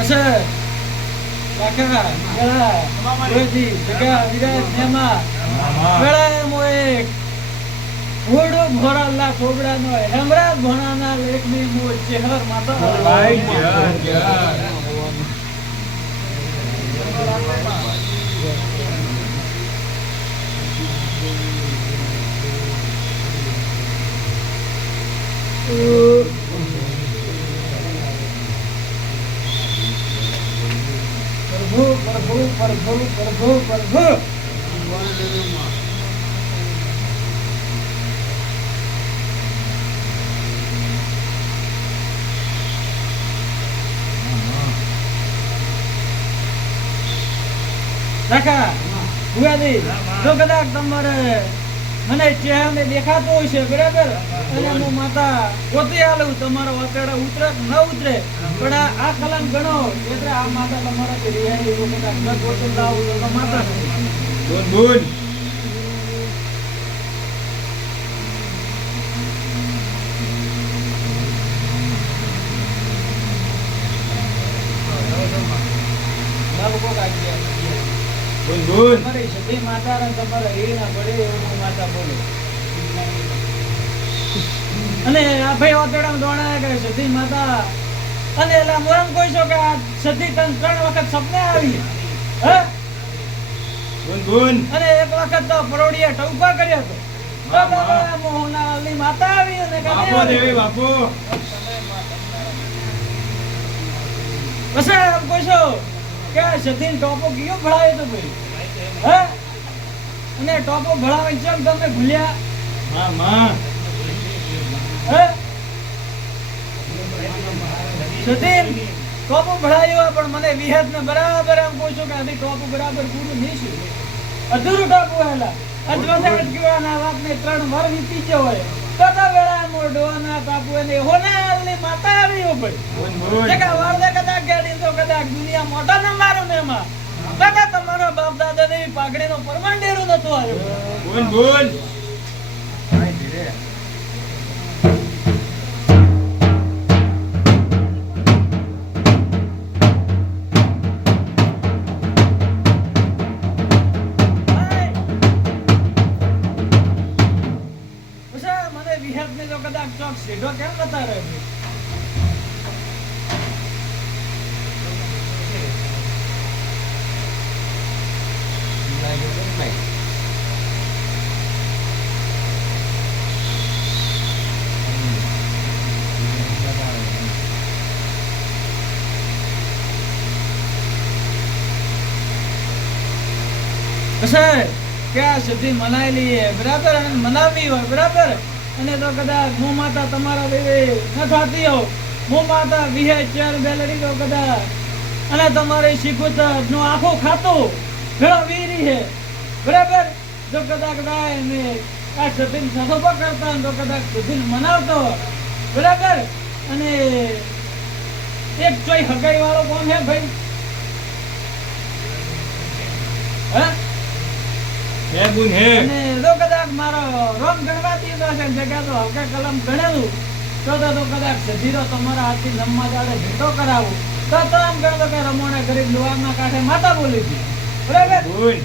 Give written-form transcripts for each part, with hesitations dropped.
અસર કાકા ગળા રોજી જગા વિરાજ નેમા ગળા મોએ ઓડો ભોરાલા કોબડાનો હેમરાજ ભણાના લેખની મો ચહેર માતા ભાઈ જય પ્રભુ પ્રભુ પ્રભુ પ્રભુ પ્રભુ કાકા ભુવાજી જો કદાચ તમારે મને ચહેરાને દેખાતો હોય છે બરાબર અને હું માતા પોતે આલું તમારો વાતડા ઉતરે ન ઉતરે પણ આ કલમ ગણો એટલે આ માતા તમારાથી રિહાઈ એવું કદાચ ન ગોતું લાવ તો માતા બોલ બોલ બાબુ કોક આવી ગયા બોલ બોલ તમારી સધી માતા ને તમારા હીના પડે એવું હું માતા બોલું અને આ ભાઈ વાતડા દોણા કરે સધી માતા અને એલા મોરમ કોઈ છો કે આ સધી ત્રણ વખત સપને આવી હે બોલ બોલ અને એક વખત તો પરોડિયા ટૌકા કર્યો તો બાબા મોહનાની માતા આવી અને બાપો દેવી બાપો બસ આમ કોઈ છો કે સધી ટોપો કયો ભળાયો તો ભાઈ હે અને ટોપો ભળાવે ચમ તમે ભૂલ્યા માં માં હે સતીન ટોપો ભળાયો પણ મને વિહત ને બરાબર એમ કહું છું કે આથી ટોપો બરાબર પૂરું નહીં છે અધૂરું ટોપો હેલા અજવાસે અટકવાના વાતને 3 વાર વીતી ગયો હોય તો વેળા મોઢવાના કાપુ એને હોનાલની માતા આવી હો ભાઈ બોલ બોલ જગા વાળદે કદાચ ગેડી તો કદાચ દુનિયા મોટા ન મારું ને એમાં કાકા તમારા બાપ દાદા ની પાઘડીનો પરમાણ ડેરો નતો આવ્યો બોલ બોલ મને વિહત ને જો કદાચ ચોક સીધો કેમ નતા રહે ક્યાં સુધી મનાયેલી બરાબર અને મનાવી હોય બરાબર અને તો કદાચ હું માતા તમારા દેવી ન થતી હો હું માતા વિહે ચાર બેલડી તો કદાચ અને તમારે શીખું નું આખો ખાતું ઘણો વીરી છે બરાબર જો કદાચ ગાય ને આ સતીન સસોપા કરતા તો કદાચ સુધી મનાવતો બરાબર અને એક ચોઈ હગાઈ વાળો કોણ છે ભાઈ હે હે બુન હે અને જો કદાચ મારો રોમ ગણવાતી તો છે જગ્યા તો હલકા કલમ ગણેલું તો કદાચ સધીરો તમારા હાથથી લંબા જાડે ભેટો કરાવું તો આમ ગણતો કે રમોણે ગરીબ લુવારના કાંઠે માતા બોલી હતી બરાબર બોલ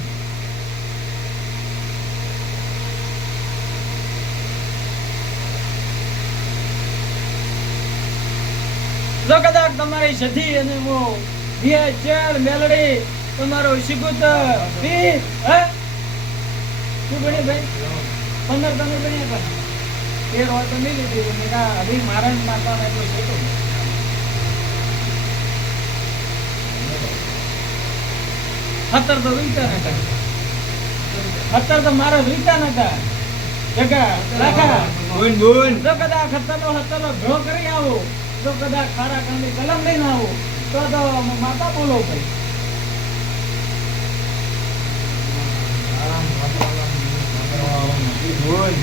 જો કદાચ તમારી સધી અને હું બે ચાર મેલડી તમારો શીખું પી હે શું ભણી ભાઈ 15 તમે ભણ્યા પણ 13 હોય તો નહીં લીધી મેં કહા હરી મારણ માતાનો એટલો શીખો 17 તો વીતા નતા 17 તો મારો વીતા નતા જગા રાખા બોલ બોલ જો કદાચ 17 ભ્રો કરી આવો જો કદાચ ખારા કાંડી કલમ લઈને આવો તો માતા બોલો ભાઈ બોલ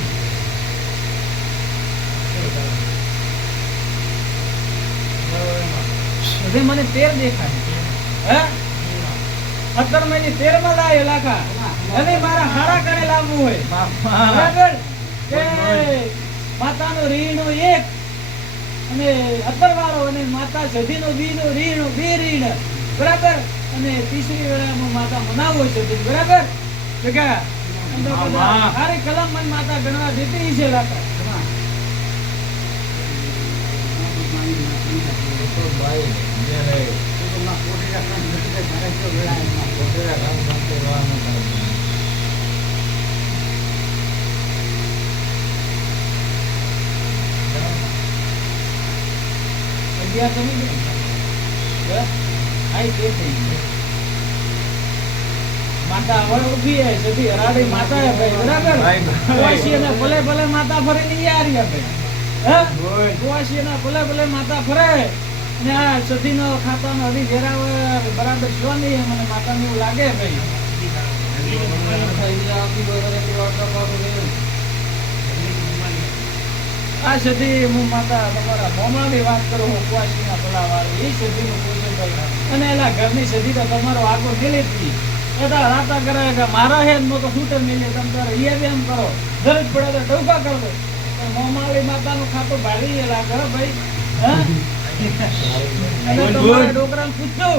મને 13 દેખાય હે 17 મહિની 13 માં લાવ્યો લાખા અને મારા હારા કરે લાવવું હોય બરાબર કે માતાનો રીણો એક અને અત્તરવાળો અને માતા સધીનો બીનો રીણ બીરીણ બરાબર અને તીસરી વેળામાં માતા મનાવો છે બરાબર ભેગા સારી કલમ મન માતા ગણવા દેતી છે લાકા માતા હવે ઉભી હે સધી હરાડી માતા હે ભાઈ બરાબર કુવાસી ને ભલે ભલે માતા ફરે ની યારી હે ભાઈ કુવાસી ને ભલે ભલે માતા ફરે ને આ સધી નો ખાતા નો હરી ઘેરાવર બરાબર જો નહીં મને માતા ને એવું લાગે ભાઈ આ સધી હું માતા તમારા મોમાની વાત કરું હું કુવાસી ના ભલા વાળી એ સધી નું પૂજન ભાઈ અને એલા ઘરની સધી તો તમારો આગો મિલી એતા રાતા કરે કે મારા હે નો તો છૂટે મિલે તમ તારે એ બી એમ કરો જરૂર પડે તો ટોકા કર દો મોમાળી માતાનું ખાતું ભાળી લાગે ભાઈ હા અને તમારા ડોકરાને પૂછજો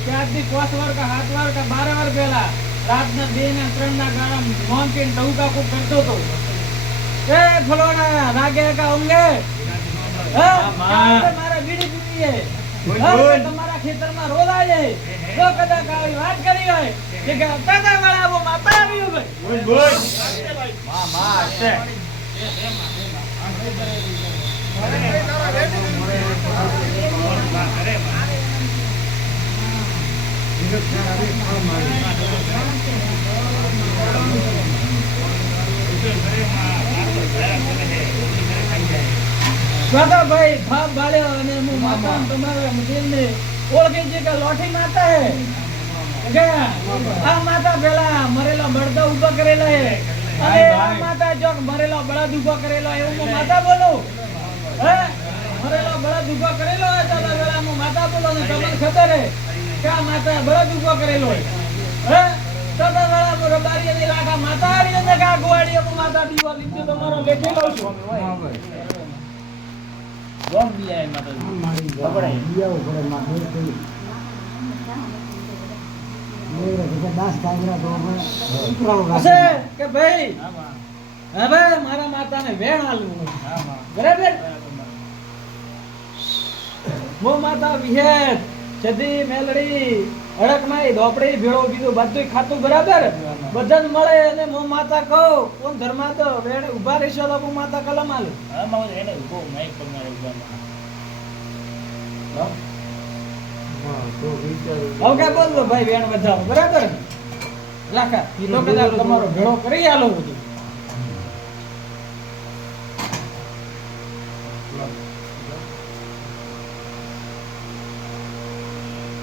કે આજથી 5 વાર કા 7 વાર કા 12 વાર પહેલા રાતના 2 ને 3 ના ગાળા નોન કે ટોકા કો કરતો તો એ ફલોણા રાગે કા ઊંઘે હા મારા બીડી પીવી હે તમારા ખેતરમાં રોલા છે જો કદા કાવી વાત કરી હોય કે તાતા વાળા વો માતા આવ્યો ભાઈ બોલ માં છે ભાઈ ભાગ બાળ્યો અને હું માતા તમારા મંદિરને ઓળખી છે કે લોઠી માતા હે આ માતા પેલા મરેલો બળદો ઉભો કરેલો હે અને આ માતા જો મરેલો બળદ ઉભો કરેલો એવું હું માતા બોલું હે મરેલો બળદ ઉભો કરેલો હે તો પેલા હું માતા બોલું ને તમને ખબર હે કે આ માતા બળદ ઉભો કરેલો હે તો પેલા હું રબારી ની લાખા માતા આરી અને કા ગોવાડી હું માતા દીવા લીધો તમારો લેખી લઉં છું ગોમ બિયા માતા ખબર હે બિયા ઉપર માં કે ભાઈ હવે મારા માતાને વેણ આલવું બરાબર મો માતા વિહેત સદી મેલડી અડકમાઈ ધોપડી ભેળો બીજું બધું ખાતું બરાબર બધાને મળે અને મો માતા કહો કોણ ધર્મા તો વેણ ઉભા રહેશો તો મો માતા કલમ આલે હા મારે એને ઉભો માઈક પર મારે ઉભા હવે બોલ દો ભાઈ વેણ વધાવો બરાબર લાખા તો કદાચ તમારો ભેળો કરી આલો બધું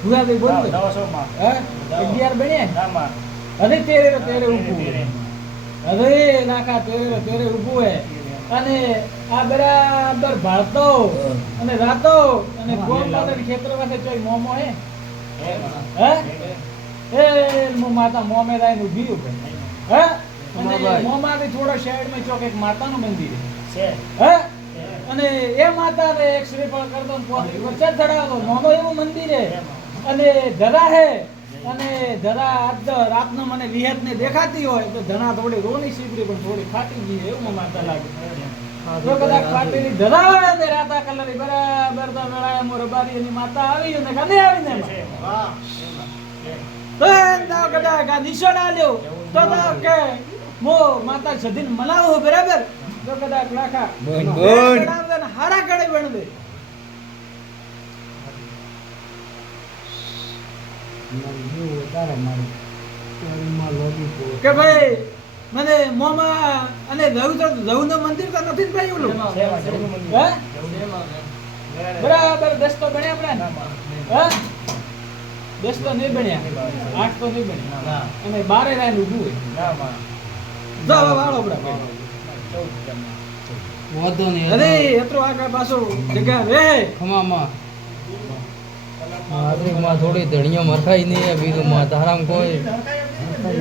ભુવાભાઈ બોલ દો 11 બને હવે તેરે ઊભું હવે લાખા તેરે ઊભું હે અને આ બરાબર ભાળતો અને રાતો અને ગોળ માતા ખેતર વાસે ચોય મોમો હે હે એ માતા મોમે રાઈ ઊભી ઉભે હે અને મોમાથી થોડો સાઈડ માં ચોક એક માતાનું મંદિર છે હે અને એ માતા રે એક શ્રીફળ કરતો વચ્ચે ચડાવતો મોનો એવું મંદિર હે અને ધરા હે અને ધરા આજ રાતનો મને વિહેત ને દેખાતી હોય તો ધણા થોડી રોની સીપરી પણ થોડી ફાટી ગઈ એવું માતા લાગે તો કદાચ ફાટેલી ધરા હોય ને રાતા કલરી બરાબર તો વેળાએ મો રબારી ની માતા આવી અને કને આવીને વાહ તો એંદા કદાચ આ નિશાન આલ્યો તો કે મો માતા સદીન મનાવો બરાબર તો કદાચ લાખા બોલ હારા કડે બણવે કે ભાઈ મને મોમા અને જવું નું મંદિર તો નથી ભાઈ ઓલું બરાબર 10 તો બન્યા આપણા હે 10 તો નહીં બન્યા 8 તો નહીં બન્યા અને 12 લાઈન ઊભું હોય જાવ વાળો આપડા વધો નહીં અરે એટલો આગળ પાછો જગ્યા રે ખમામાં માં થોડી ધણીઓ મરખાઈ નહીં આ બીજું માં તારામ કોઈ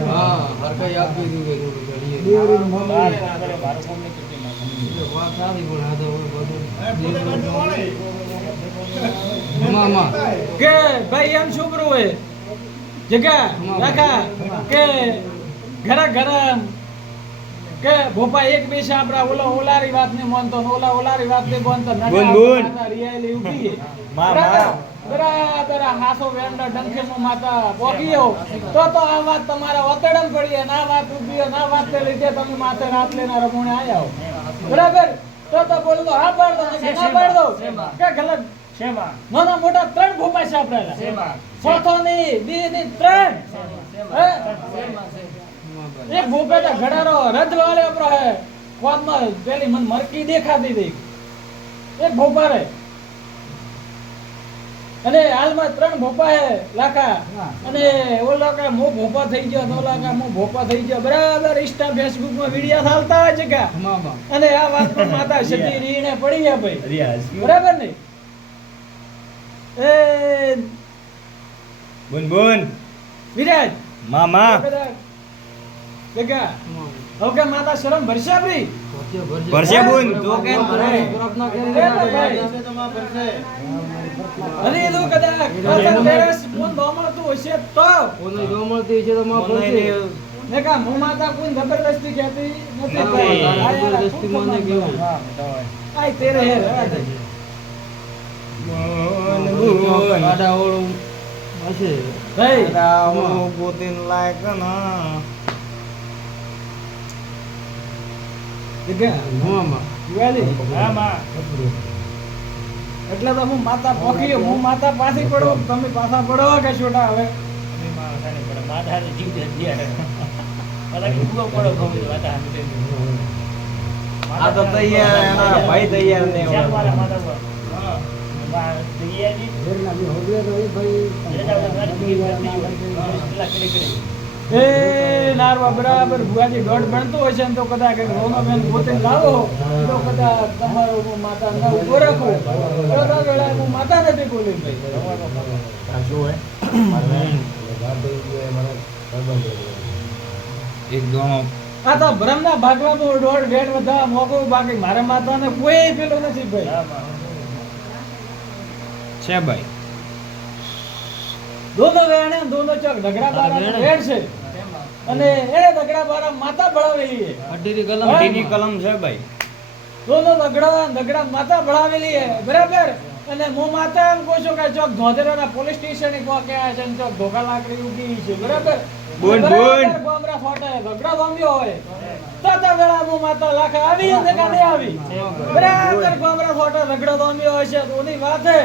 હા મરખાઈ આપી દીધું કે થોડું ધણીઓ વાત આવી પણ આ તો મામા કે ભાઈ એમ શું કરવું હોય જગ્યા રાખા કે ઘરે ઘરે કે ભોપા એક બે આપડા ઓલારી વાત ને માનતો ને ઓલારી વાત ને માનતો બોલ, બોલ. રિયાલી ઉઠી માં, બરાબર હાસો વેંડા ડંખે માં માતા પોકીયો તો આ વાત તમારા વતડમ પડી ના વાત ઉભી ના વાત ને લીધે તમે માથે રાત લેના રમોણે આયા હો બરાબર તો બોલ દો હા પાડ દો કે ના પાડ દો કે ગલત નાના મોટા 3 ભોપા છે આપડા ચોથો ની બી ની 3 એક ભોપા તો ઘડારો રદ વાળે આપડો હે કોદમાં પેલી મન મરકી દેખાતી હતી એક ભોપા રે અને હાલમાં 3 ભોપા હે લાખા અને ઓલા કે મો ભોપા થઈ ગયો ઓલા કે મો ભોપા થઈ ગયો બરાબર ઇન્સ્ટા ફેસબુક માં વિડિયો ચાલતા હોય છે કે મામા અને આ વાત પર માતા સતી રીને પડી ગયા ભાઈ બરાબર ને એ બુન વિરાજ મામા જગા ઓકે માતા શરમ ભરશે આપણી ભરશે બુન તો કેમ કરે અરે એ તો કદાચ કદાચ તેરસ કોણ દોમળતું હશે તો કોને ગમળતી છે તો માં પડશે ને કા મો માતા કોઈ જબરદસ્તી કહેતી નથી જબરદસ્તી મને કેવું આય તેરે હે બુન આડા ઓળું હશે ભાઈ રાવો ગોતીન લાયક ના જગા મામા યુવાલી એટલે તો હું માતા પોખી હું માતા પાછી પડો તમે પાછા પડો કે છોટા હવે આ તો તૈયાર એના ભાઈ તૈયાર ને એ નારવા બરાબર ભુવાજી દોઢ બનતો હોય છે ને તો કદાચ રોનો બેન પોતે લાવો તો કદાચ તમારો હું માતા ના ઉભો રાખો તો વેળા હું માતા નથી બોલી ભાઈ એકદમ આ તો બ્રહ્મના ભાગવામાં દોઢ વેટ બધા મોગું બાકી મારા માતાને કોઈ પેલો નથી ભાઈ છે ભાઈ દોનો વેણે દોનો ચોક ઝઘડા બારા વેડ છે અને એને ઝઘડા બારા માતા ભળાવેલી છે અઢીની કલમ અઢીની કલમ છે ભાઈ દોનો ઝઘડા માતા ભળાવેલી છે બરાબર અને હું માતા એમ કહું છું કે ચોક ધોધેરાના પોલીસ સ્ટેશન કો કે છે ને ચોક ધોકા લાકડી ઉગી છે બરાબર બોલ, બોલ. ગોમરા ફોટે ઝઘડા ગોમ્યો હોય તો વેળા હું માતા લાખ આવી ને કે નહીં આવી બરાબર ગોમરા ફોટે ઝઘડો ગોમ્યો હોય છે તો ઓની વાત છે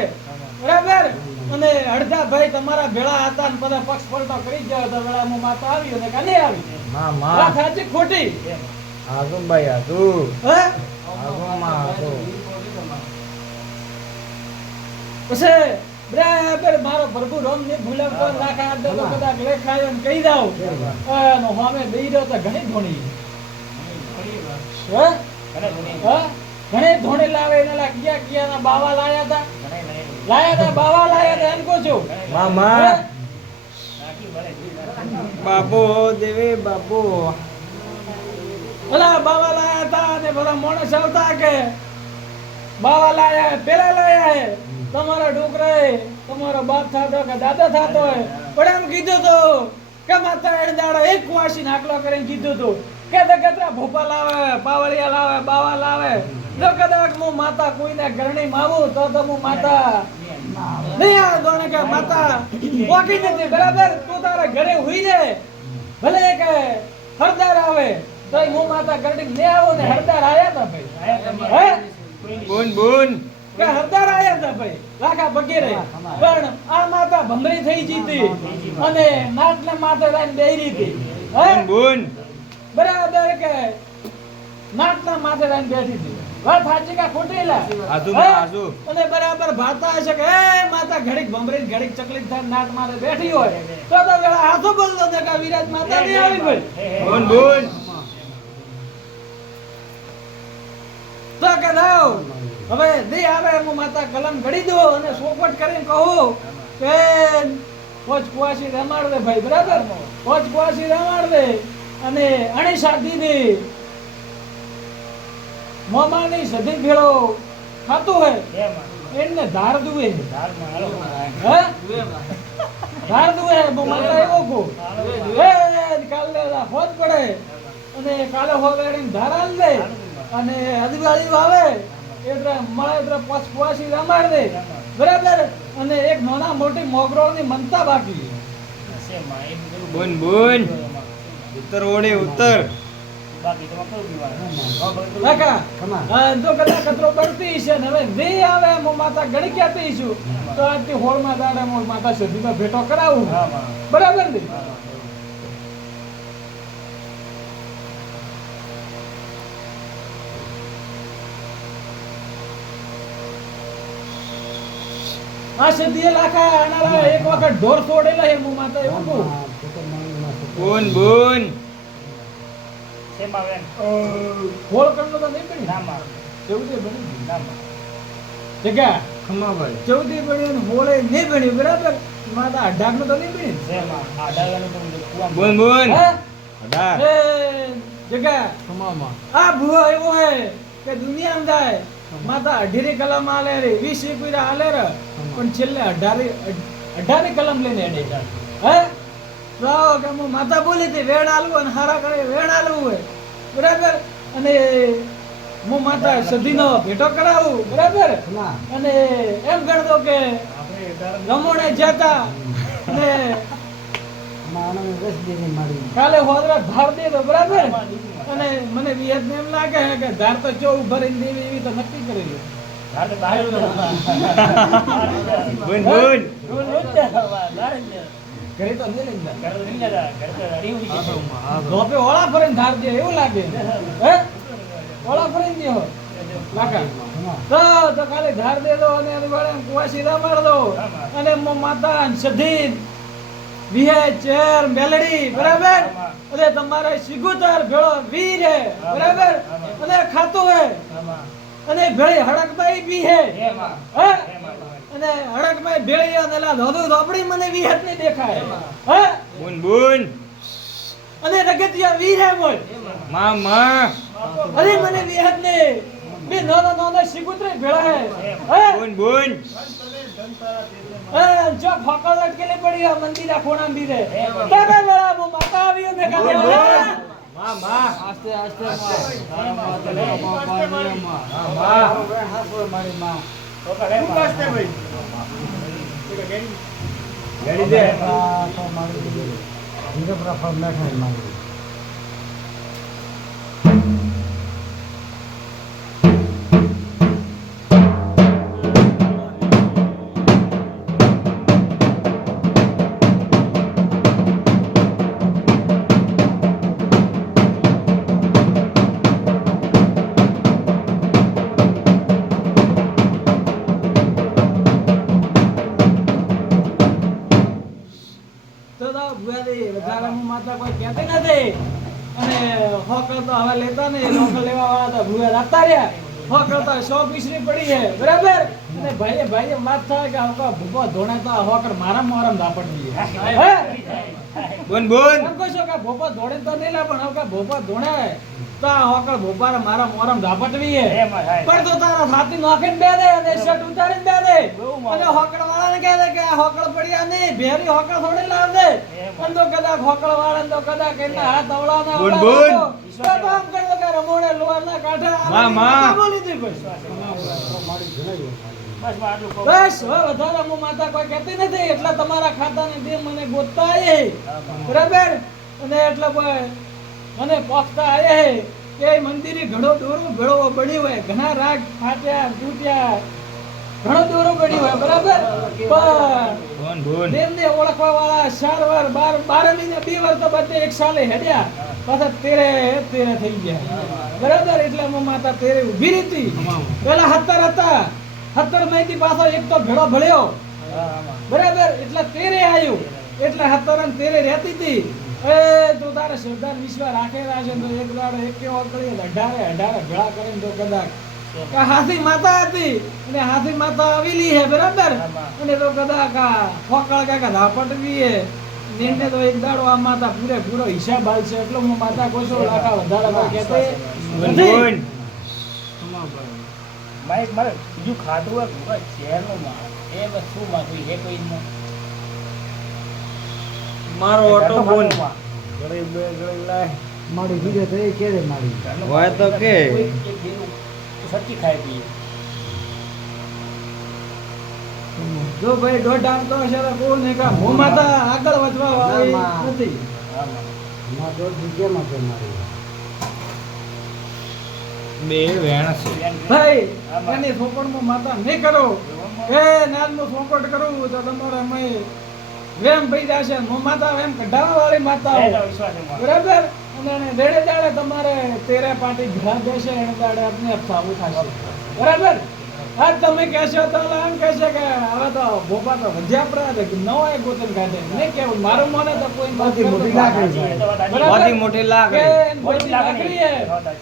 બરાબર અને અડધા ભાઈ તમારા ભેળા હતા ને બધા પક્ષ પલટો કરી ગયો તો વેળા હું માતા આવી અને કે નહીં આવી વાત સાચી ખોટી આજો ભાઈ આજો હે આજો માં આજો પછી બરાબર મારો પ્રભુ રોમ ને ભૂલવતો નાખા આડે તો કદાચ લેખાયો ને કહી દઉં અને હોમે બેહી રહ્યો તો ઘણી ધોણી હે ઘણી ધોણી લાવે એના કિયા ના બાવા લાયા હતા બાવા લાયા હતા એમ કહું છું મામા બાબો દેવે બાબો અલા બાવા લાયા હતા અને બધા માણસ આવતા કે બાવા લાયા પેલા લાયા હે તમારા ડોકરાએ તમારો બાપ થાતો કે દાદા થાતો હોય પણ એમ કીધું તો કે માતા એડ દાડો એક કુવાસી નાકલો કરીને કીધું તો કે દગતરા ભોપા લાવે પાવળિયા લાવે બાવા લાવે જો કદાચ હું માતા કોઈને ઘરણી માવું તો હું માતા નહીં આવે દોને કે માતા પોકી નથી બરાબર તું તારા ઘરે હુઈ જાય ભલે કે હરદાર આવે તો હું માતા ઘરણી ને આવો ને હરદાર આયા તા ભાઈ હે બોન બોન કે હરદાર આયા હતા ભાઈ લાખા બગેરે પણ આ માતા ભમરી થઈ જીતી અને નાટલે માતા લઈને બેહરી હતી હે બોન બરાબર કે નાટના માથે લઈને બેઠી હતી વાત સાચી કે ખોટી લા આજુ હે? આજુ અને બરાબર ભાતા હશે કે એ માતા ઘડીક ભમરી ઘડીક ચકલી થાય નાટ માથે બેઠી હોય તો વેળા હાથો બોલતો ને કે વિરાજ માતા નહીં આવી ભાઈ બોન બોન તો કે લાવ હવે નહીં આવે હું માતા કલમ ઘડી દો અને સોપટ કરીને કહું કે પોચ કુવાસી રમાડ દે ભાઈ બરાબર પોચ કુવાસી રમાડ દે અને અણી શાદી દે મોમાની સધી ભેળો ખાતું હે એમાં એને ધાર દુએ હે ધારમાં હાલો ધાર દુએ હે બો માતા એવો કો એ કાલે હોત પડે અને કાલે હોવેડીને ધાર આલ દે અને અદવાળી આવે એટલે મળે એટલે પસપવાસી રમાડ દે બરાબર અને એક નાના મોટી મોગરોળની મનતા બાકી શેમાં એમ બધું બોન બોન એમાં. ઉત્તર ઓડે ઉત્તર બાકી તો કયું પીવાનું કાકા ખમા. જો કદાચ કચરો પડતી છે ને હવે જે આવે હું માતા ગણી ક્યાંથી છું તો આજથી હોળમાં દાડે હું માતા સધીમાં ભેટો કરાવું બરાબર ને આ સધીએ લાખા આનારા એક વખત ઢોર છોડેલા હે હું માતા એવું કહું બોન બોન શેમાં વેન હોળ કરનો તો નહીં પડી નામાં ચૌદે બની નામાં જગ્યા ખમાભાઈ. ચૌદે બની ને હોળે નહીં બની બરાબર માતા 18 નો તો નહીં બની શેમાં આ ડાળવાનું તો કુવા બોન બોન હે? 18 એ જગ્યા ખમામાં. આ ભૂવો એવો હે કે દુનિયામાં જાય માતા 18 કલમ આલે રે 20 એકવીરા આલે રે પણ છેલ્લે 18 કલમ લઈને અડે હે તો કે હું માતા બોલી હતી વેણ આલવું અને હારા કરે વેણ આલવું હોય બરાબર અને હું માતા સધીનો ભેટો કરાવું બરાબર ખમા. અને એમ ગણતો કે રમોણે જતા અને ખમા આને રસ દેની મારી. કાલે હોદરા ધાર દે તો બરાબર અને મને વિયત ને એમ લાગે છે કે ધાર તો ચો ભરીને દેવી એવી તો નક્કી કરેલું ધાર તો બહાર બોન બોન ઘરે તો નહીં લઈને જાય. આ તો. ધોપે ઓળા ફરીને ધાર દે એવું લાગે હે ઓળા ફરીને દેવો લાકા ખમા. તો કાલે ધાર દે દો અને એની વાળે કુવાસી રમાડ દો અને માતા સધી વિહે ચેર મેલડી બરાબર અને તમારે સિગુતર ભેળો વીર હે બરાબર અને ખાતું હે અને ભેળી હડકબાઈ બી હે હે અને હડકબાઈ ભેળી અને લા ધોધો ધોપડી મને વિહત નહીં દેખાય હે બોન બોન અને રગતિયા વીર હે બોલ મામા અરે મને વિહત ને બે નાના નાના સિગુતરે ભેળા હે હે બોન બોન જો ફોકલ અટકેલી પડી હે મંદિરા ખોણામ બી રે કાકા બરા મો માતા આવ્યો મે કાકા મામા આસ્તે આસ્તે માં. તારા માથે બાપા નિયમમાં. મામા હાથો મારી માં. ગાડી દે હાથો મારી દીધી. ધીરે પ્રફર મેઠાઈ મારી. તો ભુવાજી વધારે હું માતા કોઈ કહેતી નથી અને હોકળ તો હવે લેતા નહીં લોકલ લેવા વાળા તો ભુવા આપતા રહ્યા હોકળ તો 100 પીસની પડી છે બરાબર અને ભાઈએ વાત થાય કે આવકા ભૂપો ધોણે તો આ હોકળ મારા મોરમ ધાપટ દીએ હે બોન બોન એમ કહો છો કે ભોપો ધોળે તો નહીં લા પણ આવકા ભોપો ધોણે તો આ હોકળ ભોપારે મારા મોરમ ધાપટવી છે પણ તો તારા છાતી નોખીને બે દે અને શર્ટ ઉતારીને બે દે અને હોકળ વાળાને કહે દે કે આ હોકળ પડ્યા નહીં ભેરી હોકળ થોડી લાવ દે અને તો કદાચ હોકળ વાળાને તો કદાચ એના હાથ અવળાના બોલ, બોલ. તો આમ કર્યો કે રમોડે લોહારના કાંઠે માં. બોલી દી બસ મારી જણાવ્યું. બસ હવે વધારે હું માતા કોઈ કહેતી નથી એટલે તમારા ખાતાની દે મને ગોતતા આયે બરાબર અને એટલે કોઈ મને પોખતા આયે કે મંદિરે ઘણો દોરો ભેળો બન્યો હોય ઘણા રાગ ફાટ્યા તૂટ્યા ઘણો દોરો બન્યો હોય બરાબર પણ બોન બોન દેવને ઓળખવા વાળા 4 વાર 12 મહિને 2 વાર તો બધે એક સાલે હેડ્યા પાછા તેરે થઈ ગયા બરાબર એટલે હું માતા તેરે ઊભી રહી પેલા 17 હતા 17 માંથી પાછો એક તો ભેળો ભળ્યો બરાબર એટલે તેરે આવ્યો એટલે 17 અને તેરે રહેતી હતી એ તું તારે સરદાર વિશ્વાસ રાખેલા છે તો એક દાડો એક કેવો કરી 18 ભેળા કરીને તો કદાચ કે હાથી માતા હતી અને હાથી માતા આવેલી છે બરાબર અને તો કદાચ આ ફોકળ કાકા ધાપટવી છે નિર્ણય તો એક દાડો આ માતા પૂરેપૂરો હિસાબ હાલશે એટલે હું માતા કોશો લાખા વધારે તો કહેતો બોન નથી. બોન મારે બીજું ખાધું હોય કોઈ શહેરનું માં એ વસ્તુ માં કોઈ હે કોઈ ન મારો ઓટો બોન ગળી બે ગળી લાય મારી બીજે તો એ કેરે મારી હોય તો કે સરખી ખાઈ પીએ જો ભાઈ દોઢ આમ તો હશે તો કોણ ને કા મોમાં તો આગળ વધવા વાળી નથી હા માં માં દોઢ બીજે માં કે મારી બે વેણ છે ભાઈ એની સોપડમાં માતા નહીં કરો એ નાનનું સોપડ કરું તો તમારે અમે વેમ ભાઈ જશે માતા વેમ કઢાવા વાળી માતા એનો વિશ્વાસ છે માં બરાબર અને એને દેડે દાડે તમારે તેરે પાટી ઘા દેશે એને દાડે આપને સાબુ થશે બરાબર આજ તમે કહેશો તો એમ કહેશે કે હવે તો ભોપા તો વધ્યા પડા છે નવો એક ગોતન કાઢે નહીં કેવું મારું મને તો કોઈ બધી મોટી લાકડી છે. બધી મોટી લાકડી. મોટી લાકડી છે.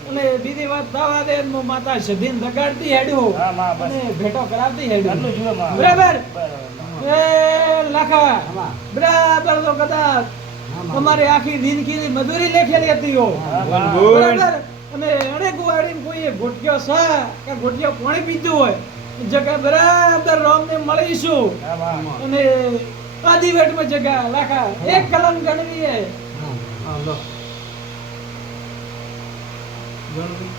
અને બીજી વાત થવા દે એનું માતા સધીન લગાડતી હેડ્યું હા માં બસ અને ભેટો કરાવતી હેડ્યું આટલું જુએ માં બરાબર બરાબર એ લાખા આમાં. બરાબર તો કદાચ તમારી આખી જિંદગીની મજૂરી લેખેલી હતી હો બોન બોન બરાબર અને અડે ગુવાડીને કોઈએ ગોઠિયો સા કે ગોઠિયો પાણી પીધું હોય એ જગ્યા બરાબર રોમને મળીશું હા માં અને આધી વેટમાં જગ્યા લાખા એક કલમ ગણવી હે હા લો ગણવી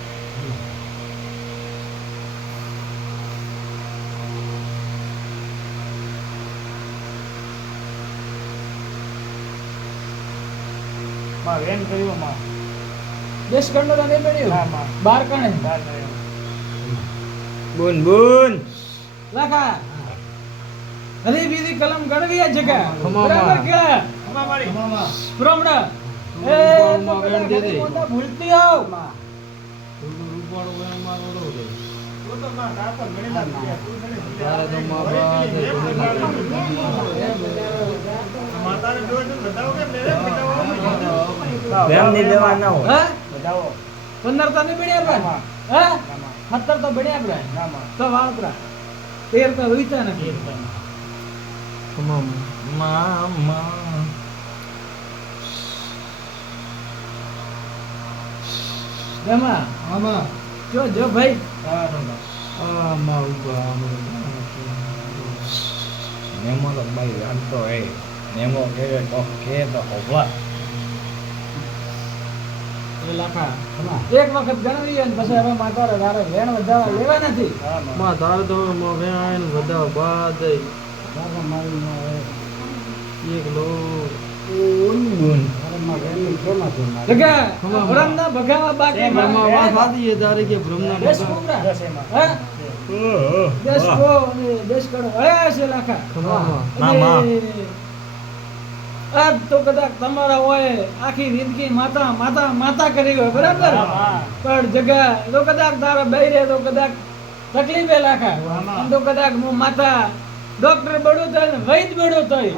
માં વેન કર્યું માં 10 કણનો તો નહીં હા મળ્યું માં 12 કણે બાર કર્યું બોન બોન લાખા હરી બીજી કલમ ગણવી હે જગ્યા ખમામાં. બરાબર કેળા મામા પ્રોમડા એ ખમામાં તો ગણ દીધી. કદાચ મોટા ભૂલતી હોવ રૂપાળો વેણ માં ઓળો દે તો તો માં કાપડ ગણેલા તારે તો માં બા દે માતાને જોઈ તો બતાવો કે મેરે વેમ ની લેવા ના હોય હા બતાવો 15 તો નહીં બન્યા પણ ના હા માં 17 તો બન્યા પણ ના માં તો વાળતરા 13 તો વીતા નથી મામા જમા આમાં જો જો ભાઈ આમાં ઉભા નેમો તો ભાઈ જાણતો હે નેમો કે તો હોવા એ લાખા આમાં એક વખત ગણવી અને પછી હવે માતારે તારે વેણ વધારવા લેવા નથી હા માં માં તારે તો વેણ વધાવ બાદ દાદા મારી નો એક લો બોન બોન અરે માં વેલી કેમાં છે મારી જગા ખમા. ભરમના ભગાવા બાકી શેમાં? માં વાત સાચી છે તારે કે બ્રહ્મના દેશ કોબરા દસ એમાં હા દેશ કો અને દેશ કડો હળ્યા છે લાખા ખમામાં. અને આજ તો કદાચ તમારા હોય આખી જિંદગી માતા માતા માતા કરી હોય બરાબર હા. પણ જગા તો કદાચ તારા બૈરે તો કદાચ તકલીફે લાખા હા. અને તો કદાચ હું માતા ડોક્ટર બડો થાય ને વૈદ બડો થાય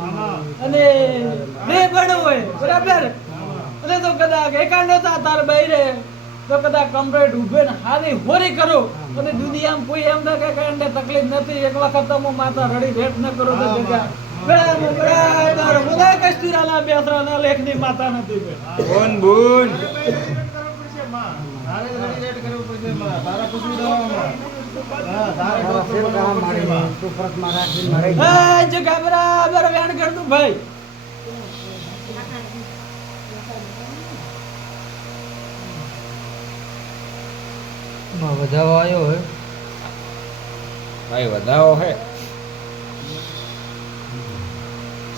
અને બે બડો હોય બરાબર અને તો કદાચ એકાંડતા તાર બૈરે તો કદાચ કમ્પ્લેટ ઉભે ને હારી હોરી કરો અને દુનિયામાં કોઈ એમ ના કે કાંડે તકલીફ નથી એક વખત તો હું માતા રડી ભેટ ન કરો તો જગા બરાબર બધા કસ્તુરાના બેસરાના લેખની માતા નથી બે બોન બોન તારા શેર કામ મારી તું ફરકમાં રાખીને મારી હા જગા બરાબર વેણ કરતું ભાઈ માં વધાવો આવ્યો હે ભાઈ વધાવો હે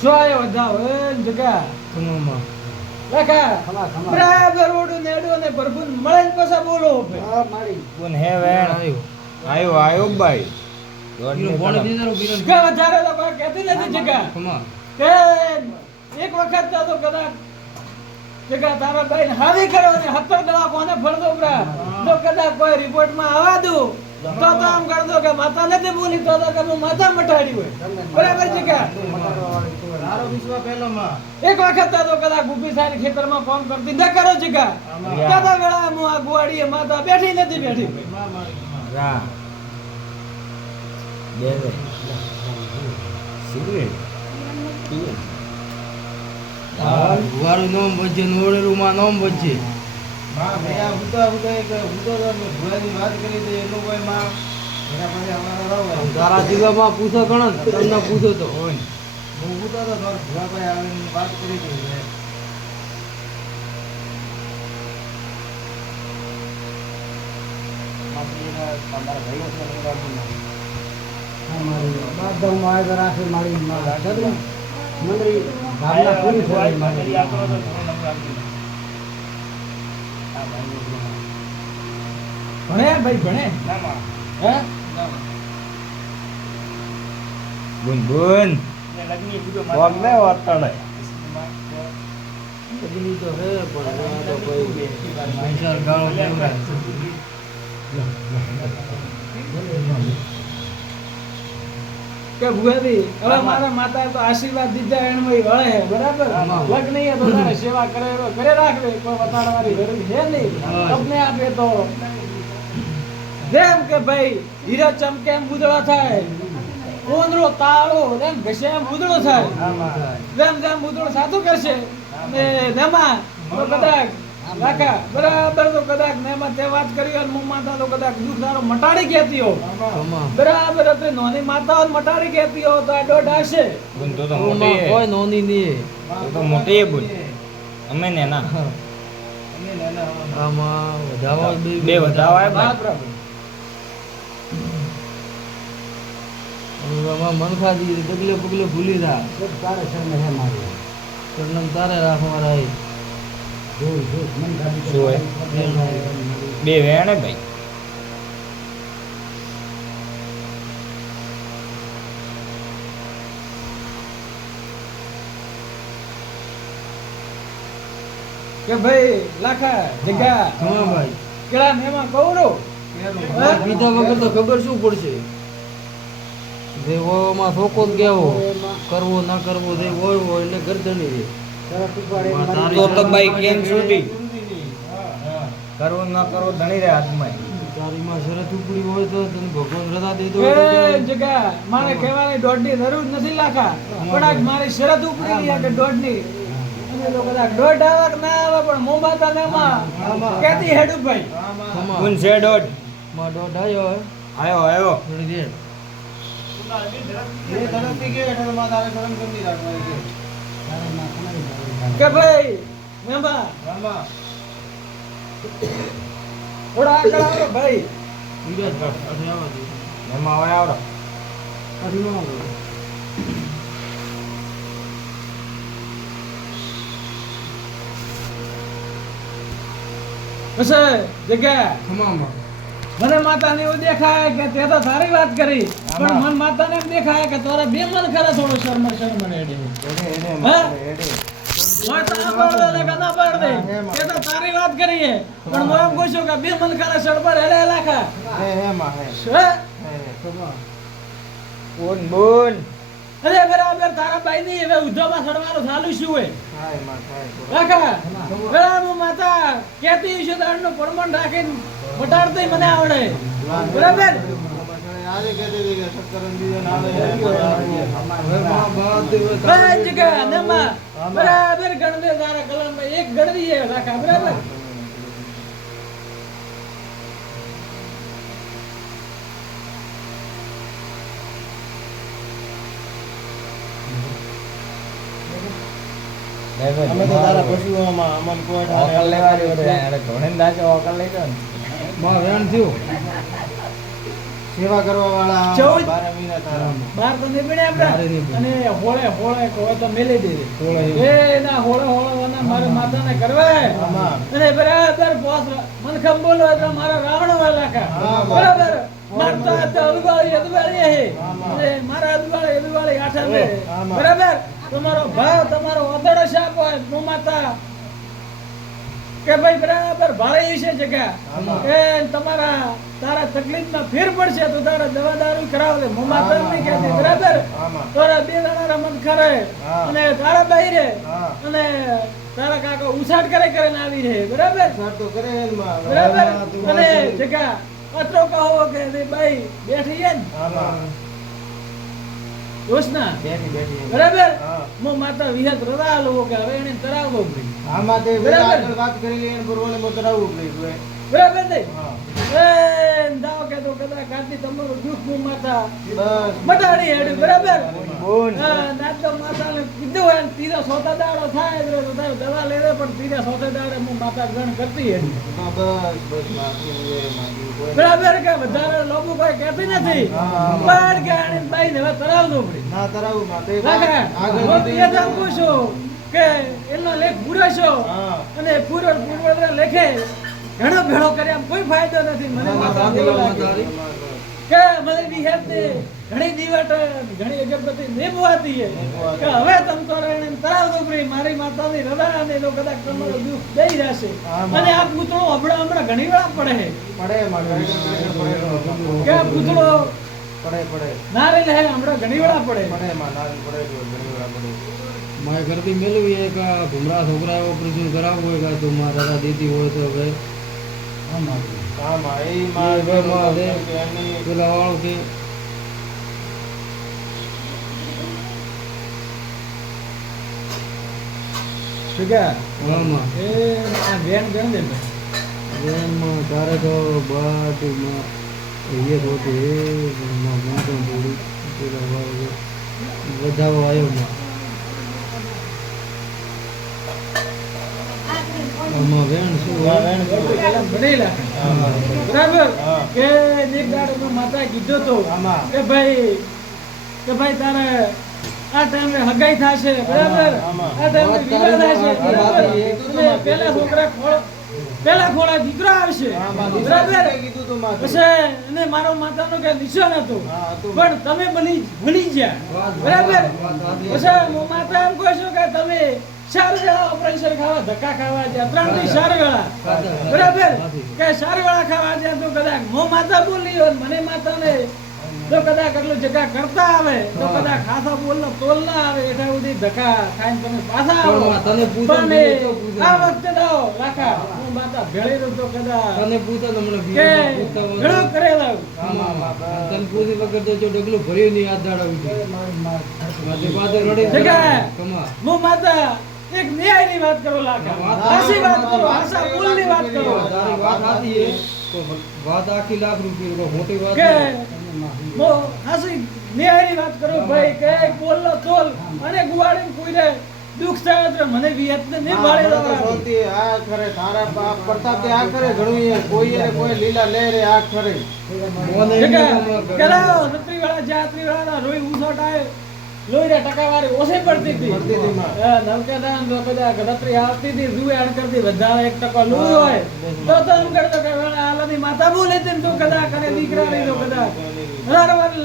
શું આયો વધાવ એ જગા ખમામાં લખા ખમા ખમા બરાબર ઓડું નેડું ને પ્રભુ મળે ને પાછા બોલો ભાઈ હા મારી બોન હે વેણ આવ્યો આવ્યો ભાઈ કે વધારે તો કોઈ કહેતી નથી જગા કે એક વખત તો કદાચ જગા તારા ભાઈ ને હાવી કરો ને 70 દવા કોને ફરદો બરા તો કદાચ કોઈ રિપોર્ટ માં આવવા દો તો આમ કરતો કે માતા નથી બોલી તો કે હું માતા મટાડી હોય બરાબર જગા એક વખત તો કદાચ ગુપી સારી ખેતરમાં કામ કરતી ન કરો જગા કદા વેળા હું આ ગુવાડીએ માતા બેઠી નથી બેઠી રા બે સિગરેટ પીએ વારું નામ વચ્ચે નોડેલું માં નામ વચ્ચે તારા જીવામાં પૂછો ઘણો ને તમને પૂછો તો ઓય હું પૂછતો તો તારા ભુવાભાઈ આવીને વાત કરી હતી કે તમારા ભાઈઓ છે ને રાજુના. અમારી બાદમાં આવે તો રાખે મારી મંદરી ભાવના પૂરી થઈ મંદિર મારી આ કરો તો થોડું નવું રાખજો. આ ભાઈઓ છે. ભણે ભાઈ ભણે ના માં. હે બુન બુન ને લગ્નની વિડીયો કોક ને વાતડે લગની તો હે પણ આ તો કોઈ પૈસા ગાળો કેવડાય. કે ભુવાજી હવે મારા માતા તો આશીર્વાદ દીધા એણ વળે હે બરાબર લગ્ન એ તો તારે સેવા કરે રાખવે કોઈ વતાડવાની જરૂર છે નહીં તમને આપે તો જેમ કે ભાઈ હીરા ચમકે એમ ઉજળો થાય ઉંદરો તાળો એમ ઘસે એમ ઉજળો થાય જેમ જેમ ઉજળો સાધુ કરશે ને નેમાં તો કદાચ રાખા બરાબર તો કદાચ નેમાં તે વાત કરી અને હું માતા તો કદાચ દુઃખ તારો મટાડી કહેતી હો બરાબર હતી નોની માતાઓ મટાડી કહેતી હો તો આ દોઢ હશે બુન તો મોટી હે કોઈ નોની નહીં તો મોટી હે બુન અમે ને ના આમાં વધાવા બે વધાવાય હા, ભાઈ બરાબર આમાં મન ખાધી પગલે પગલે ભૂલી રા તારે શરમે હે મારી સરનામ તારે રાખવા રહી જોઈ જોઈ મન ખાધી શું હે? બે વેણે ભાઈ કે ભાઈ લાખા જગ્યા હા ભાઈ કેળા નેમાં કવરો પીધા વગર તો ખબર શું પડશે દેવોમાં થોકો જ કેવો કરવો ના કરવો જે હોય એટલે ગરદની રે સરસ ઉપાડે તો તો ભાઈ કેમ છૂટી કરવું ન કરવું ધણી રે હાથમાં તારી માં શરત ઉપડી હોય તો તને ભગવાન રજા દે એ તો જગ્યા મારે કહેવાની દોઢની જરૂર નથી લાખા પણ આજ મારી શરત ઉપડી ગઈ કે દોઢની અને લોકો કદાચ દોઢ આવે કે ના આવે પણ મો માતા નેમાં કેતી હેડુ ભાઈ બુન છે દોઢ માં દોઢ આવ્યો આયો આયો થોડી દેર એ તરફથી કે એટલે માં તારે શરમ કરી રાખવાની છે તારે માં તમારી કે ભાઈ નેમાં રામા થોડા આગળ આવો ભાઈ વિરાજ અઠે આવા દે એમાં હવે આવડો પછી જગ્યા ખમામાં મને માતાને એવું દેખાય કે તે તો સારી વાત કરી પણ મન માતાને એમ દેખાય કે તારા બે મન ખરા થોડો શર્મ એડે હા? હોય તો ના પાડ દે ને કે ના પાડ દે તે તો સારી વાત કરી છે પણ હું એમ કહું છું કે બે મન ખરા શરબર હેલે લાખા હે? બુન બુન અરે બરાબર તારા બાઈ ની હવે ઉદ્ધવમાં સડવાનું ચાલુ શું હોય લાખા બરાબર માતા કેતી છે તો એનું પરમણ રાખીને મટાડતી મને આવડે બરાબર ભાઈ જગ્યા નેમાં બરાબર ગણદે તારા કલમમાં એક ગણવી છે લાખા બરાબર અમે તો તારા પશુઓમાં અમન કોટ ઓકલ લેવાની હોય યાર ઘોડે દાચો ઓકલ લઈ જાવ માં વેણ થયું સેવા કરવા વાળા 14 12 મહિના તારા બાર તો નીકળે બારે આપણે નીકળે. અને હોળે હોય તો મેલી દે હોળે. એ ના હોળે મારે માતાને કરવા આમાં. અને બરાબર બોસ મનખમ બોલો એટલે મારા રાવણ વાળા લાખા હા, બરાબર મારતા તો અલવાળી અદવાળી હે આમાં. અને મારા અદવાળી આઠા લે આમાં. બરાબર તમારો ભાવ તમારો ઓદડો શાપ હોય હું માતા કે ભાઈ બરાબર ભાળે છે જગ્યા આમાં. કે તમારા તારા તકલીફમાં ફેર પડશે તો તારા દવા દારૂ કરાવે હું માતા એમ નહીં કહેતી બરાબર આમાં. તારા બે દાડા મન ખરે હા. અને તારા બાઈ રે હા. અને તારા કાકા ઉછાટ કરીને આવી રહે બરાબર સાર તો કરે હે માં. બરાબર આમાં તું અને વાંચી. જગ્યા પત્રો કહો કે રે બાઈ બેઠી છે ને આમાં. જોશના બેઠી. બરાબર હા. હું માતા વિહત રવા લો કે હવે એને તરાવો ભાઈ આમાં તે બરાબર. આગળ વાત કરી લઈએ ને પૂર્વને મોતરાવું પડ્યું બરાબર ને હા. એ દાવ કે તો કદાચ કાતી તમારું દુઃખ હું માતા બસ મટાડી હેડ્યું બરાબર બોન હા નાથ તો માતાને કીધું હોય ને ત્રીજો ચોથા દાડો થાય એટલે તો તારે દવા લેવે પણ ત્રીજા ચોથા દાડે હું માતા ગણ કરતી હેડી બસ માગી કોઈ બરાબર કે વધારે લોકો કોઈ કહેતી નથી હા. પણ કે આને બાઈને હવે તરાવજો પડી ના તરાવું માં તે કાકા આગળ હું વધી એ તો પૂછું કે એનો લેખ પૂરો છો હા. અને પૂર્વ લેખે ઘણો ભેળો કર્યા આમ કોઈ ફાયદો નથી મને માતા એવું લાગે કે મને વિહેતે ઘણી દીવટ ઘણી અગરબત્તી નેમવાતી છે કે હવે તમ તો રણે તરાવજો પડી મારી માતાની રદા અને તો કદાચ તમારો દુઃખ દઈ જશે હા. અને આ પૂતળો હમણાં ઘણી વાર પડે છે પડે માં કે આ પૂતળો પડે નારેલ હે હમણાં ઘણી વાર પડે માં નાલ પડે જો ઘણી વાર પડે મારે ઘરથી મેળવી એક આ ભૂમરા છોકરા ઓપરેશન કરાવવું હોય કાં તો મારા દાદા દીદી હોય તો હવે હા માં એ એ માં હવે માં દે. કે એની પેલા વાળું કે શું કે હામાં એ આ વેણ ગણ દે ટ્રેનમાં તારે તો બાટીમાં એ હોતી એ મોટું પૂરી પેલા વાળું વધાવો આવ્યો માં આમાં વેણ શું હા, હોય? વેણ શું? પેલા ભણી લાગે હા. બરાબર હા. કે એક દાડો તો માતા કીધું તો આમાં. કે ભાઈ તારે આ ટાઈમે હગાઈ થશે બરાબર આમાં. આ ટાઈમે વિવાહ થશે વાત બરાબર સાચી. અને પેલા છોકરા પેલા ખોળા દીકરો આવશે આમાં બરાબર કીધું તું માં પછી એને મારો માતાનો કે નિશાન હતું હા, હતું. પણ તમે ભણી ગયા વાત બરાબર સાચી. પછી હું માતા એમ કહું છું કે તમે 4 વેળા ઓપરેશન ખાવા ધક્કા ખાવા જ્યાં 3 થી 4 વેળા બરાબર કે 4 વેળા ખાવા જ્યાં તો કદાચ હું માતા બોલી હોય ને મને માતાને તો કદાચ એટલું જગા કરતા આવે તો કદાચ ખાસા બોલનો તોલ ના આવે એટલા સુધી ધક્કા ખાઈને તમે પાછા આવો પણ તને પૂછો પણ ને તો પૂછો. આ વખતે દાઓ રાખા હું માતા ભેળી દઉં તો કદાચ તને પૂછો તો મને કે પૂછતા હોય. ઘણું કરેલા તને પૂછી વગર તો જો ડગલું ભર્યું નહીં હાથ દાડા ઉઠી માથે પાછે રડી જગા. કમા હું માતા એક ન્યાયની વાત કરો લાખા હાસી વાત કરો હાસા બોલની વાત કરો તારી વાત સાચી છે તો વાત આખી લાખ રૂપિયા મોટી વાત કે નહીં. મો હાસી ન્યાયની વાત કરો ભાઈ કે બોલનો તોલ અને ગુવાડીને કોઈને દુઃખ થાય તો મને વિયતને નહીં ભાળે દવા સોતી આ ખરે તારા બાપ પ્રતાપ તે આ ખરે ઘણું એ કોઈ એ કોઈ લીલા લે રે આ ખરે મોને એની કમા કરે. કેલા રત્રી વાળા જાત્રી વાળા રોઈ ઉસોટ આય લોહીરા ટકાવારી ઓછી પડતી હતી પડતી હતી માં. નવકેદાન તો બધા ગણતરી આવતી હતી રૂએ અણ કરતી વધારે 1% લોહી હોય તો એમ કરતો કે આલાની માતા બોલે તેમ તો કદાચ અને દીકરા નહીં તો કદાચ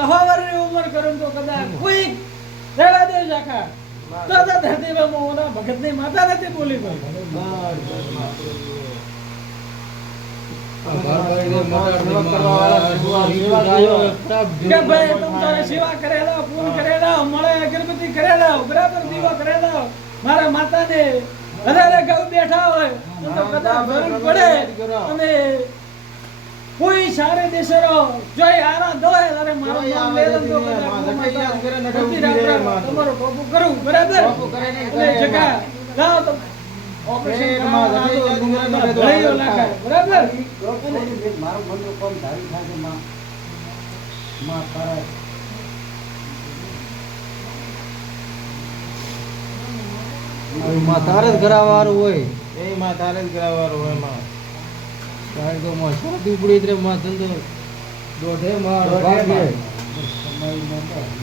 લહાવરની ઉંમર કરું તો કદાચ કોઈ રહેવા દે જાખા તો ધરતીમાં મોના ભગતની માતા નથી બોલી કોઈ આ બારબારી ને મટાડની માં રીતુ ડાયો ખરાબ કે ભાઈ તમ તારે સેવા કરેલા પૂન કરેલા મળે અગરબત્તી કરેલા બરાબર દીવા કરેલા મારા માતાને હજારે ગૌ બેઠા હોય તો કદાચ જરૂર પડે અને કોઈ સારે દેશરો જોઈ આરા દોય અરે મારો નામ લે તો કદાચ તમારો ટોપુ કરું બરાબર અને જગા લાવ તો ઓપરેશન બરાબર મારું બંધુ કોમ ધારી થાય છે માં તારા માં તારે જ કરાવવાનું હોય એ માં તારે જ કરાવવાનું હોય માં તારે તો માં શાદી ઉપડી એટલે માં ધંધો દોઢે માં ભાગે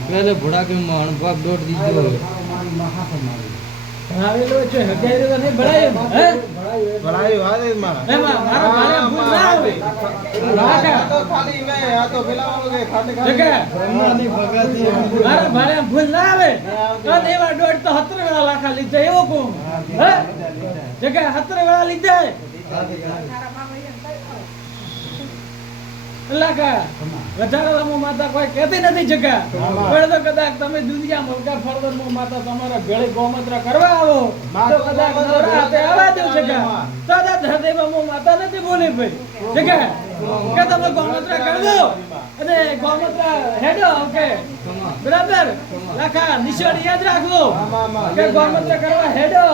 પેલે ભડાકે માં ભાગ દોઢ દીધો હોય મારી માં હાથે મારી આવેલો છે હગાઈ તો નહીં ભળાયો હે ભલાઈ વાત જ માં એમાં મારો ભારે ભૂલ ના આવે આ તો ખાલી મેં આ તો પેલા વાળો કે ખાતે જગા બ્રહ્માની ભગાતી મારા ભારે ભૂલ ના આવે તો એવા દોઢ તો 17 વેળા લાખા લીધા એવો કોમ હે જગા 17 વેળા લીધા લાખા વધારે મો માતા કોઈ કહેતી નથી જગા પણ તો કદાચ તમે દુનિયા મલકા ફરદર મો માતા તમારા ભેળે ગોમત્ર કરવા આવો તો કદાચ નવરાતે આવા દો જગા તો દાદ હૃદય મો માતા નથી બોલી ભાઈ જગા કે તમે ગોમત્ર કરી દો અને ગોમત્ર હેડો ઓકે બરાબર લાખા નિશાળ યાદ રાખજો કે ગૌમૂત્ર કરવા હેડો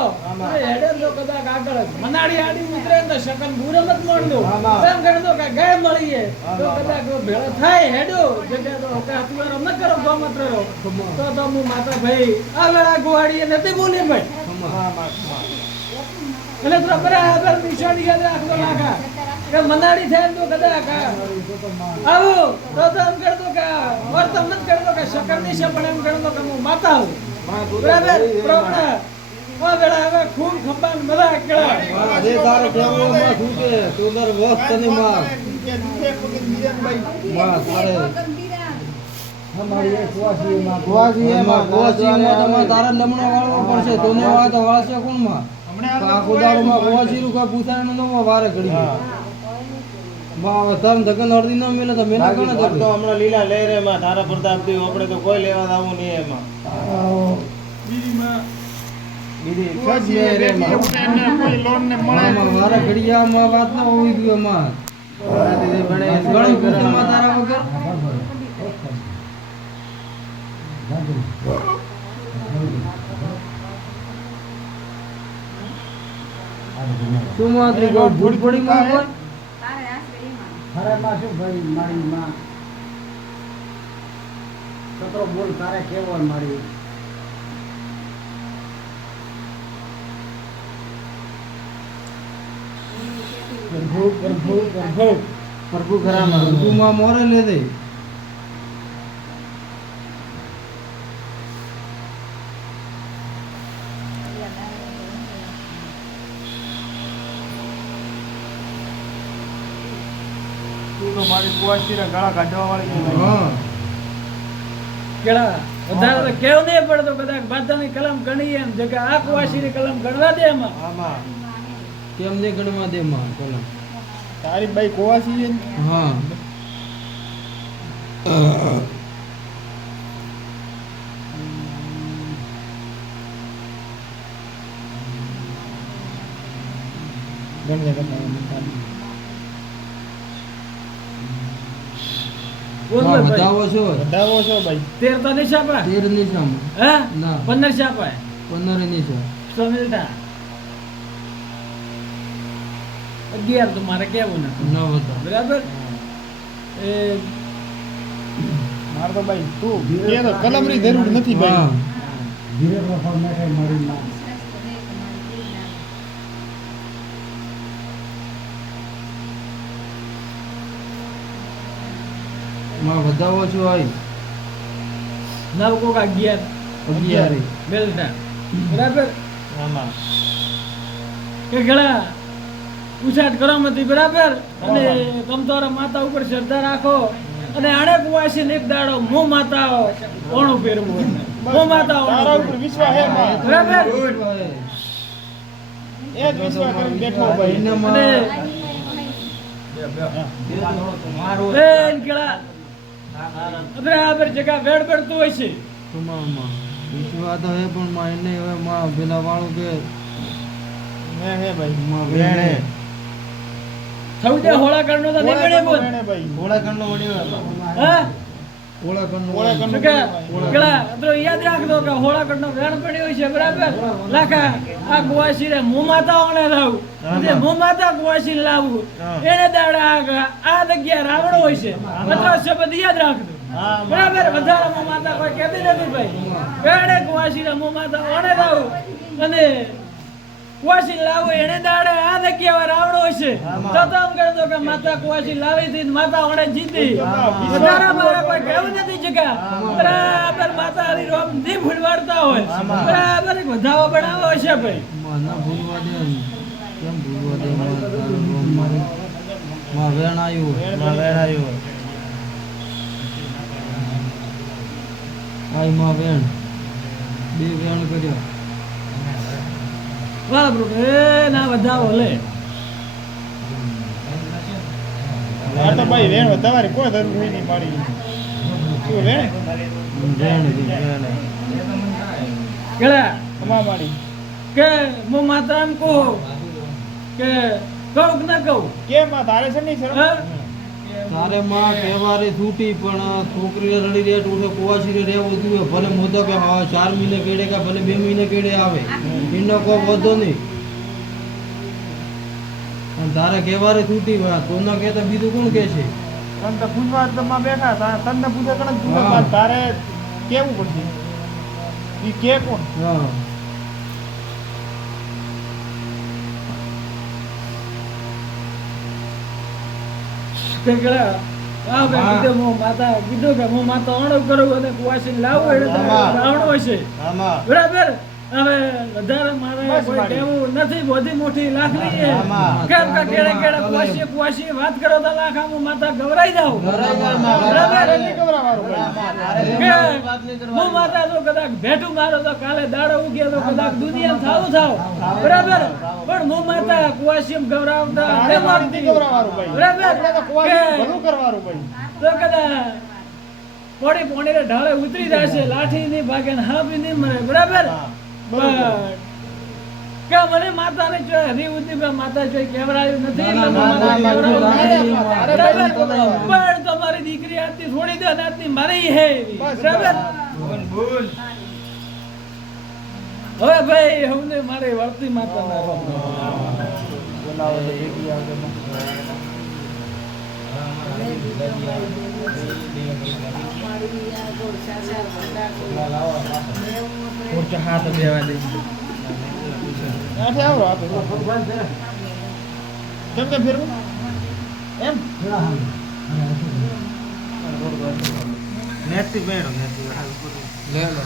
અરે હેડો તો કદાચ આગળ મનાડી આડી ઉતરે તો શકન બુરમ જ મોડો એમ ગણતો કે ગાય મળીએ તો કદાચ ભેળો થાય હેડો જગ્યા તો કે અત્યારે ન કરો ગૌમૂત્ર રો તો હું માતા ભાઈ આ વેળા ગોવાડીએ નથી બોલી ભાઈ એટલે તો બરાબર નિશાળ યાદ રાખજો લાખા કે મનાડી થાય તો કદાચ આવો તો એમ કરતો કે વર્તન ન કરતો કે શકર ની છે પણ એમ કરતો કે હું માતા હું બરાબર પ્રોગ્રામ આ વેળા હવે ખૂબ ખંબાન બધા કેળા જે તારે કેવું માં શું કે તોદર વખત તને માં તારે અમારી એ કુવાસીમાં કુવાસીમાં તમારે તારે લમણો વાળવો પડશે તોને વાળે તો વાળશે કોણ માં આખો દાડોમાં કુવાસીનું કોઈ પૂછાય નો વારે ઘડી માં હવે તમ ધગન અડધી ન મેલે તો મેલા કોને તો હમણાં લીલા લઈ રે માં તારા પ્રતાપ થી આપણે તો કોઈ લેવા આવું નહીં એમાં બીજી સજ લે રે માં મારા ઘડિયામાં વાત ન હોવી જોઈએ માં ઘણી પૂછે તારા વગર શું માત્રી ગો ભૂડ પડી માં કોઈ ખરે માં શું ભાઈ મારી માં છોકરો બોલ તારે કેવો મારી પ્રભુ ખરામાં તું માં મોરે લે દે મારી કુવાસી ગળા કાઢવા વાળી હા કેળા વધારે તો કેવું નહીં પડતો કદાચ બાધાની કલમ ગણી એમ જગ્યા આ કુવાસીની કલમ ગણવા દે એમાં આમાં કેમ ને ગણવા દે માં કોલા તારી બાઈ કુવાસી છે હા બોલ ભાઈ બતાવો છો બતાવો છો ભાઈ 13 તો નહીં છાપા 13 ની સામે હા ના 15 છાપાય 15 ની છે સમિલતા 11 તો મારે કેવું નથી ન બતા બરાબર એ માર તો ભાઈ તું કે તો કલમની જરૂર નથી ભાઈ ધીરે પ્રભાવ નાખે મારી માં માં બતાવો છો આઈ 9 કોક 11 11 બેલટા બરાબર આમાં કે ઘણા ઉછાટ કરામતી બરાબર અને તમતોરા માતા ઉપર શ્રદ્ધા રાખો અને આણે કુવાસી એક દાડો મો માતા ઓણું ફેરવું મો માતા તારા ઉપર વિશ્વાસ હે માં બરાબર એ જ વિશ્વાસ કરીને બેઠો ભાઈ અને બેન કેળા બરાબર જગા વેડ પડતું હોય છે તમામાં વિશ્વાસ તો હે પણ માં એને હવે માં પેલા વાળું કે હે ભાઈ માં વેણે સૌદે હોળા કરનો તો નહીં પડે બોલ વેણે ભાઈ ઓળા કણનો વડ્યો હા ઓળા કણનો ઓળા કણનો શું કે કેળા તો યાદ રાખજો કે હોળા કરનો વેણ પડ્યો છે બરાબર લાખા આ કુવાસી રે મો માતા ઓણે લાવું જે મો માતા કુવાસી લાવું એને દાડા આ જગ્યા રાવણો હોય છે બધા શબ્દ યાદ રાખજો બરાબર વધારે મો માતા કોઈ કહેતી નથી ભાઈ વેણે કુવાસી રે મો માતા ઓણે લાવું અને કુવાસી લાવો એને દાડે આ જગ્યા રાવણો હોય છે તો આમ કરતો કે માતા કુવાસી લાવી હતી ને માતા ઓણે જીતી વધારે મારે કોઈ કહેવું નથી જગા બરાબર માતા હરી રોમ ની ભૂલવાડતા હોય બરાબર એક વધાવો બનાવો છે ભાઈ માં ના ભૂલવા દે ને. કેમ ભૂલવા દે માં તારું રોમ મારું માં વેણ આવ્યું વેણ આવ્યું આઈ માં વેણ બે વેણ કર્યો વાહ બ્રો એ ના વધાવો લે આ તો ભાઈ વેણ તમારે કોઈ જરૂર હોય નહીં મારી શું વેણ વેણ વેણ કેળા તમા મારી કે હું માતા એમ કહું કે કહું કે ના કહું કેમ આ તારે છે નહીં શરમ હા? તારે માં તહેવારે છૂટી પણ છોકરીને રડી દે ઉઠે કુવાસી રહેવું જોઈએ ભલે મોદો કે 4 મહિને કેડે કે ભલે 2 મહિને કેડે આવે એનો કોઈ વધો નહીં પણ તારે કહેવારે છૂટી હોય તો ન કે તો બીજું કોણ કે છે તને તો પૂછવા જ તમે બેઠા હતા તને પૂછે કણ હા. તારે કેવું પડશે ઈ કે કોણ હા કે ગળા આ બે હા. કીધું હું માતા કીધું કે હું માતા અણુ કરું અને કુવાસી લાવું એટલે તમે હા. રાવણો છે આમાં બરાબર હવે વધારે મારે બસ કોઈ મારી. કહેવું નથી બધી મોટી લાખની છે આમાં. કેમ કે કેડે કેડે કુવાસી કુવાસી વાત કરો તો લાખ આમ માતા ગભરાઈ જાવ ગભરાઈ જાય માં. બરાબર તારે નહીં ગભરાવાનું ભાઈ. કે હું માતા તો કદાચ ભેટું મારો તો કાલે દાડો ઉગ્યો તો કદાચ દુનિયા થાવ બરાબર પણ હું માતા કુવાસી ગભરાવતા તારે ન મારે માનતી. નહીં ગભરાવાનું ભાઈ. બરાબર આપણે તો કુવાસીનું કે ભલું કરવાનું ભાઈ. તો કદાચ પોણી પોણી રે ઢાળે ઉતરી જશે લાઠી ની ભાગે ને હાપી ની મરે બરાબર હા. પણ કે મને માતાને જોઈ હરી ઉતી કે માતા જોઈ કેવરાયું નથી ના, એટલે ના, માતા ના, કેવરાયું ના, નથી. ના, ના, બરાબર? ના, પણ તમારી દીકરી આતી થોડી દે ને આતી મારી હે એવી. બસ, બરાબર બસ. હવે ભાઈ હમને મારી વર્તી માતા ના બોલાવો તો ભેગી આવજો ને. ત્યાંથી આવો આપણે. કેમ કે ફેરવું એમ લે લે